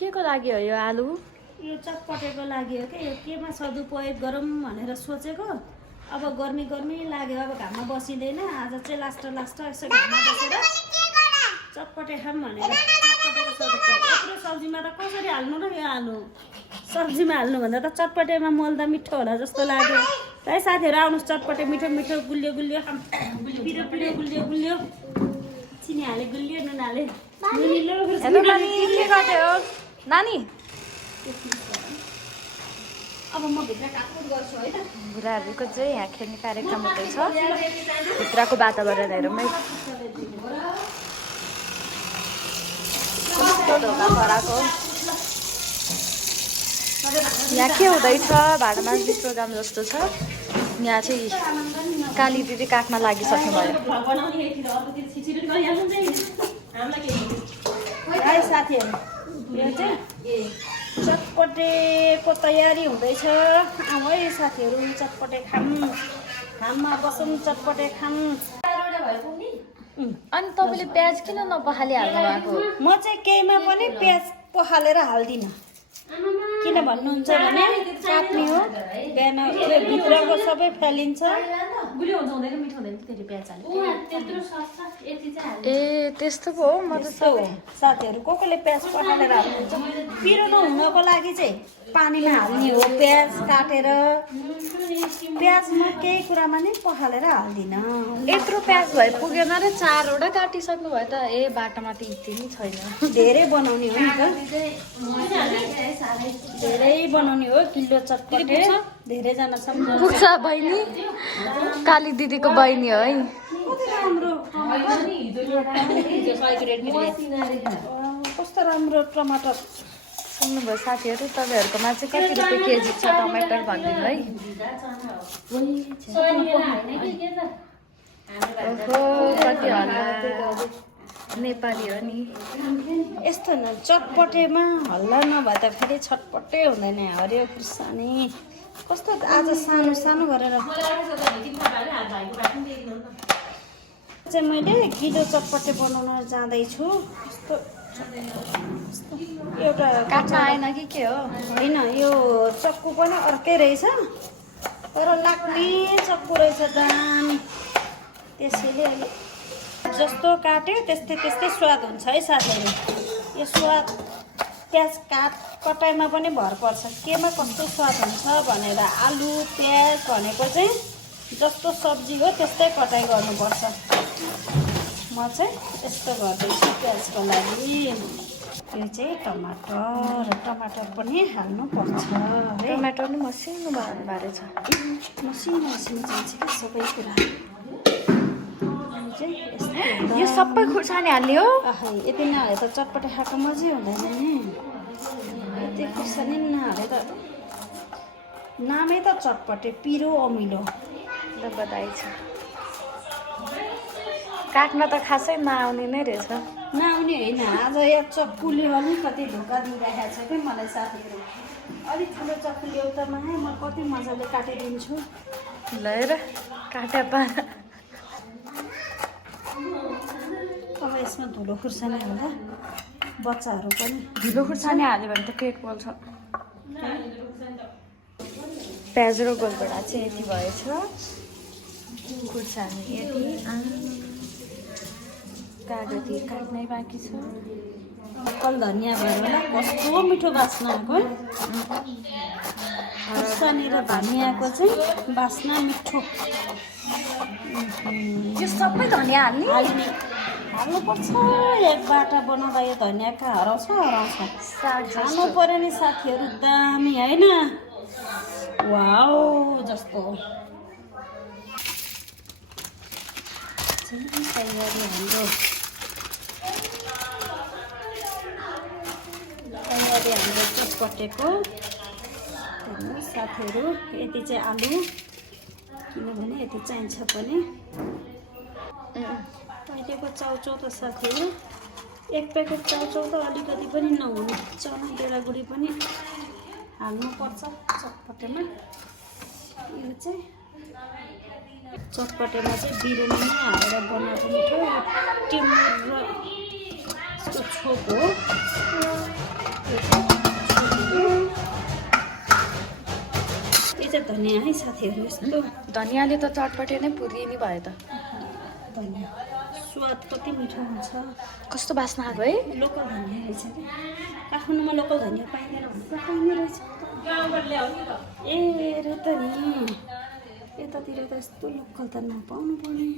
के को लागि हो यो आलु? यो चटपटेको लागि हो के यो केमा सदुपयोग गरौँ भनेर सोचेको। अब गर्मी लाग्यो, अब घाममा बसिँदैन। आज चाहिँ लास्ट यसो घाममा बसेर चटपटे खाऊँ भनेर चटपटेको सदुपयोग। यत्रो सब्जीमा त कसरी हाल्नु र यो आलु? सब्जीमा हाल्नुभन्दा त चटपटेमा मोल त मिठो होला जस्तो लाग्यो। है साथीहरू आउनुहोस्, चटपटे मिठो मिठो गुलियो गुलियो पिरो पिरो गुलियो गुलियो चिनी हाले गुलियो नुन हाले नानी अब म भित्र काटकुट गर्छु है त। बुढाहरूको चाहिँ यहाँ खेल्ने कार्यक्रम हुँदैछ। भित्रको वातावरण हेरौँ है। कस्तो ढोका पराको। यहाँ के हुँदैछ? भाडा माझ्ने प्रोग्राम जस्तो छ। यहाँ चाहिँ काली दिदी काट्न लागिसक्नु भयो। साथीहरू यो चाहिँ चटपटेको तयारी हुँदैछ। आऊ है साथीहरू, चटपटे खाऊँ, घाममा बसौँ, चटपटे खाऊँ। अनि तपाईँले प्याज किन नपखाली हाल्नु भएको? म चाहिँ केहीमा पनि प्याज पखालेर हाल्दिनँ। किन भन्नुहुन्छ भने काट्ने हो, बिहान भित्रको सबै फालिन्छ। ए त्यस्तो पो हो। म त त्यस्तो हो साथीहरू। कसले प्याज पखालेर हाल्नुहुन्छ? पिरो नहुनको लागि चाहिँ पानीमा हाल्ने हो प्याज काटेर। प्याज म केही कुरामा नै पखालेर हाल्दिनँ। यत्रो प्याज भए पुगेन र 4वटा काटिसक्नु भयो त। ए बाटोमा त यति नै छैन। धेरै बनाउने हो नि त, धेरै बनाउने हो। किलो चटपटे धेरैजना पुग्छ। बहिनी काली दिदीको बहिनी हो है। कस्तो राम्रो टमाटर। सुन्नुभयो साथीहरू, तपाईँहरूकोमा चाहिँ कति रुपियाँ केजी छ टमाटर भनिदिनु है। ओहो कति हल्ला नेपाली हो नि। यस्तो न चटपटेमा हल्ला नभए त फेरि छटपटे हुँदैन। हरियो खुर्सानी कस्तो आज सानो सानो गरेर चाहिँ मैले गिलो चटपटे बनाउन जाँदैछु। कस्तो एउटा काट्न आएन कि के हो? होइन, यो चक्कु पनि अर्कै रहेछ, तर लाग्ने चक्कु रहेछ दामी। त्यसैले अहिले जस्तो काट्यो त्यस्तै त्यस्तै स्वाद हुन्छ है साथीहरू। यो स्वाद प्याज कटाइमा पनि भर पर्छ, केमा कस्तो स्वाद हुन्छ भनेर। आलु प्याज भनेको चाहिँ जस्तो सब्जी हो त्यस्तै कटाइ गर्नुपर्छ। म चाहिँ यस्तो गर्दैछु प्याजको लागि। यो चाहिँ टमाटर पनि हाल्नुपर्छ। टमाटर नि मसिनो बनाउनु भएको छ। मसिनो चाहिन्छ कि सबै कुरा। यो सबै खुर्सानी हाल्ने हो? यति नहाले त चटपटे खाएको मजै हुँदैन नि। यति खुर्सानी नहाले त नामै त चटपटे, पिरो अमिलो। ल बधाई छ। काट्न त खासै नआउने नै रहेछ। नआउने होइन, आज यो चक्कुले अलिकति धोका दिइरहेको छ कि मलाई साथीहरू। अलिक ठुलो चक्कु ल्याउ त माया, म कति मजाले काटिदिन्छु। ल हेर काट्या पा। अब यसमा धुलो खुर्सानी हाल्दा बच्चाहरू पनि धुलो खुर्सानी हाल्यो भने त पेट पोल्छ। प्याज र गोलभेडा चाहिँ यति भएछ। खुर्सानी यति, कागती काट्नै बाँकी छ। अक्कल धनियाँ भयो होला, कस्तो मिठो बास्ना आएको। खुर्सानी र धनियाँको चाहिँ बास्ना मिठो। यो सबै धनियाँ हाल्ने हाल्नुपर्छ। एक बाटा बनाउँदा यो धनियाँ कहाँ हराउँछ। खानु पर्यो नि साथीहरू, दामी होइन? वाउ जस्तो तयारी हाम्रो चटपटेको साथीहरू। यति चाहिँ आलु, किनभने यति चाहिन्छ पनि। अहिलेको चाउचाउ त साथीहरू एक प्याकेट चाउचाउ त अलिकति पनि नहुने। चना बेलागुडी पनि हाल्नुपर्छ चटपटेमा। यो चाहिँ चटपटेमा चाहिँ बिरेनी हालेर बनाएको मिठो टिमुर र यसको छोप हो। चाहिँ धनियाँ है साथीहरू, यस्तो धनियाँले त चटपटे नै पुरी नै भयो त। धनियाँ स्वाद कति मिठो हुन्छ। कस्तो बास्ना आएको है। लोकल धनियाँ रहेछ कि काठमाडौँमा लोकल धनियाँ पाइँदैन भनेर पाइने रहेछ ए र त नि यतातिर त यस्तो लोकल त नपाउनु पर्ने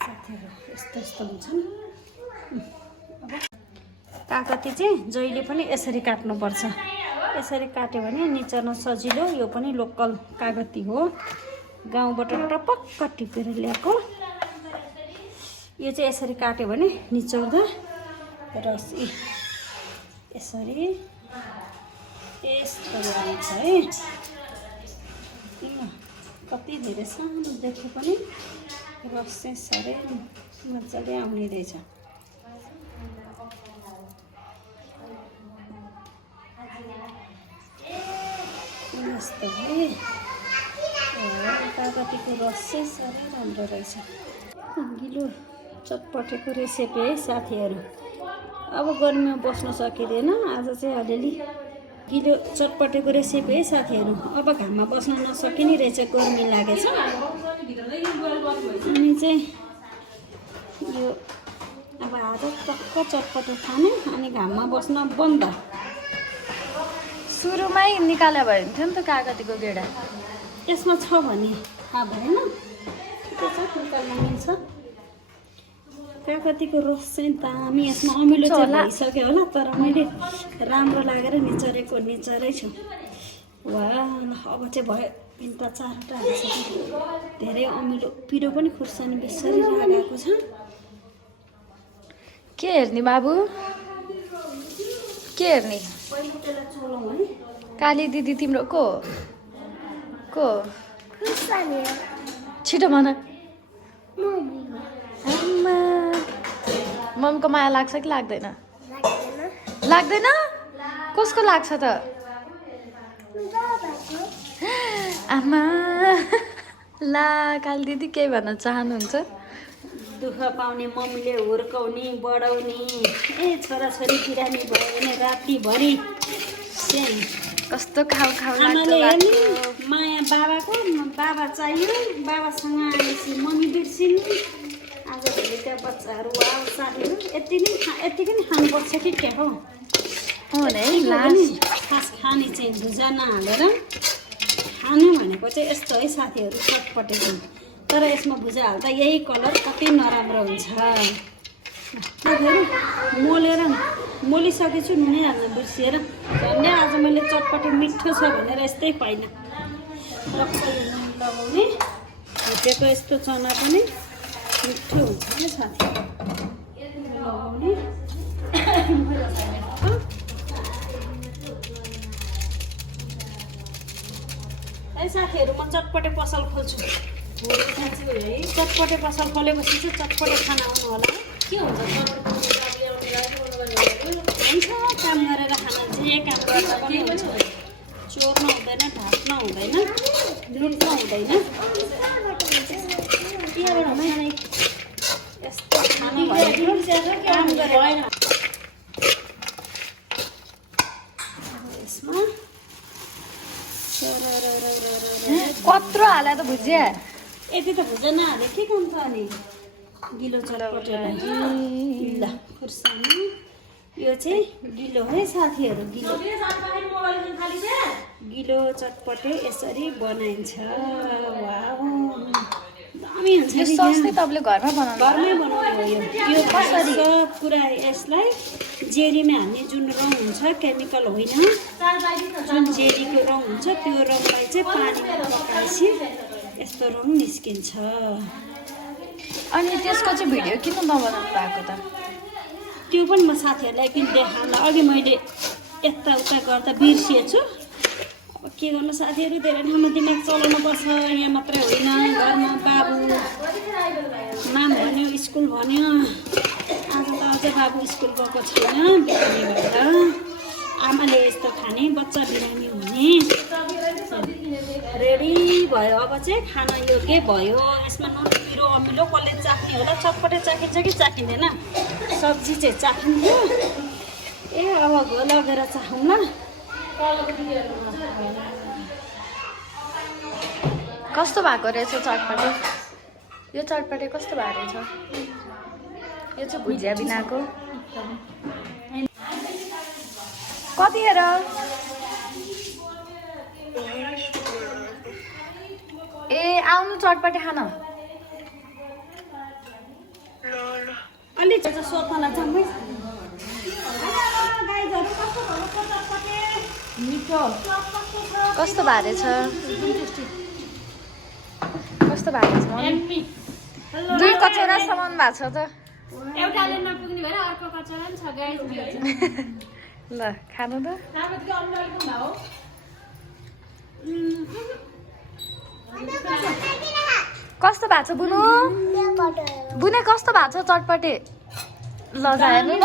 साथीहरू, यस्तो यस्तो हुन्छन्। अब कागती चाहिँ जहिले पनि यसरी काट्नुपर्छ, यसरी काट्यो भने निचर्न सजिलो। यो पनि लोकल कागती हो, गाउँबाट टपक्क टिपेर ल्याएको। यो चाहिँ यसरी काट्यो भने निचोर्दा रसी यसरी यस्तो हुन्छ है। कति धेरै सानो देखे पनि रस चाहिँ साह्रै मजाले आउने रहेछ। यस्तो है, कागतीको रस चाहिँ साह्रै राम्रो रहेछ। गिलो चटपटेको रेसिपी है साथीहरू। अब गर्मीमा बस्न सकिँदैन, आज चाहिँ अलिअलि गिलो चटपटेको रेसिपी है साथीहरू। अब घाममा बस्न नसकिने रहेछ, गर्मी लागेछ। अनि चाहिँ यो अब आज टक्क चटपटे खाने अनि घाममा बस्न बन्द। सुरुमै निकाले भयो हुन्थ्यो नि त कागतीको गेडा। यसमा छ भने थाहा भएन, त्यो चाहिँ निकाल्न मिल्छ। कागतीको रस चाहिँ दामी, यसमा अमिलो चाहिँ भइसक्यो होला, तर मैले राम्रो लागेर निचरेको निचरै छु। वा अब चाहिँ भयो, 3-4वटा हालिसक्यो। धेरै अमिलो पिरो पनि खुर्सानी बेसरी लागेको छ। के हेर्ने बाबु, के हेर्ने? पहिलोपल्ट चलाउँ है। काली दिदी तिम्रो को छिटो भन। आमा मम्मीको माया लाग्छ कि लाग्दैन? लाग्दैन? कसको लाग्छ त? आमा ला काली दिदी केही भन्न चाहनुहुन्छ? दुःख पाउने मम्मीले हुर्काउने बढाउने, ए छोराछोरी बिरामी भयो भने रातिभरि कस्तो खाउ आमाले हेर्ने माया बाबाको, बाबा चाहियो, बाबासँग आएपछि मम्मी बिर्सिनु। आजभोलि त्यहाँ बच्चाहरू वा साथीहरू यत्तिकै नै खानुपर्छ कि क्या हो? खास खाने चाहिँ भुजा नहालेर खानु भनेको चाहिँ यस्तो है साथीहरू, चटपटे छ। तर यसमा भुजा हाल्दा यही कलर कति नराम्रो हुन्छ। साथीहरू मोलिसकेछु, नुनै हाल्न बिर्सिएर। झन्डै आज मैले चटपटे मिठो छ भनेर यस्तै पाइनँ। रक्कले नुन लगाउने भुटेको यस्तो चना पनि मिठो हुन्छ नि साथीहरू, लगाउने। है साथीहरू, म चटपटे पसल खोल्छु। चटपटे पसल खोलेपछि चाहिँ चटपटे खाना आउनु होला। के हुन्छ हुन्छ, काम गरेर खाना जे काम गर्दा पनि हुन्छ। चोर्न हुँदैन, ढाक्न हुँदैन, लुट्न हुँदैन। यस्तो खाना भयो काम गरेर। यसमा कत्रो हाले त भुजिया? यति त भुजा नहाले के काम त अनि। गिलो चटपटेलाई ल खुर्सानी, यो चाहिँ गिलो है साथीहरू। गिलो चटपटे यसरी बनाइन्छ। वाउ दामी हुन्छ। यो सस चाहिँ तपाईँले घरमै बनाउनु? घरमै बनाउने हो यो कसरी सब कुरा। यसलाई जेरीमा हाल्ने जुन रङ हुन्छ, केमिकल होइन, जुन जेरीको रङ हुन्छ त्यो रङलाई चाहिँ पानीमा पकाएपछि यस्तो रङ निस्किन्छ। अनि त्यसको चाहिँ भिडियो किन नबनाउनु भएको त? त्यो पनि म साथीहरूलाई किन देखाउँदा अघि मैले यताउता गर्दा बिर्सिएछु। अब के गर्नु साथीहरू, धेरै ठाउँमा दिमाग चलाउनु पर्छ। यहाँ मात्रै होइन, घरमा बाबु नाम भन्यो, स्कुल भन्यो। आज त अझै बाबु स्कुल गएको छैन, बिरामी भएर। आमाले यस्तो खाने, बच्चा बिरामी हुने। रेडी भयो, अब चाहिँ खाना योग्य भयो। यसमा नुन पिरो अमिलो कसले चाख्ने होला? चटपटे चाखिन्छ कि चाखिँदैन? सब्जी चाहिँ चाखिन्छ। ए अब लगेर चाखौँ ल। कस्तो भएको रहेछ चटपटे? यो चटपटे कस्तो भएको रहेछ? यो चाहिँ भुजिया बिनाको कतिखेर? ए आउनु चटपटे खान। अलि चाहिँ सोध्नलाई जम्मै गाईहरू कस्तो भएको रहेछ? कस्तो भएको रहेछ मम्मी? 2 कचौरासम्म भएको छ त। एउटाले नपुग्ने भएर अर्को कचौरा पनि छ गाइस। ल खानु त। कस्तो भएको छ बुनु? बुने कस्तो भएको छ चटपटे? ल हेर्नु न।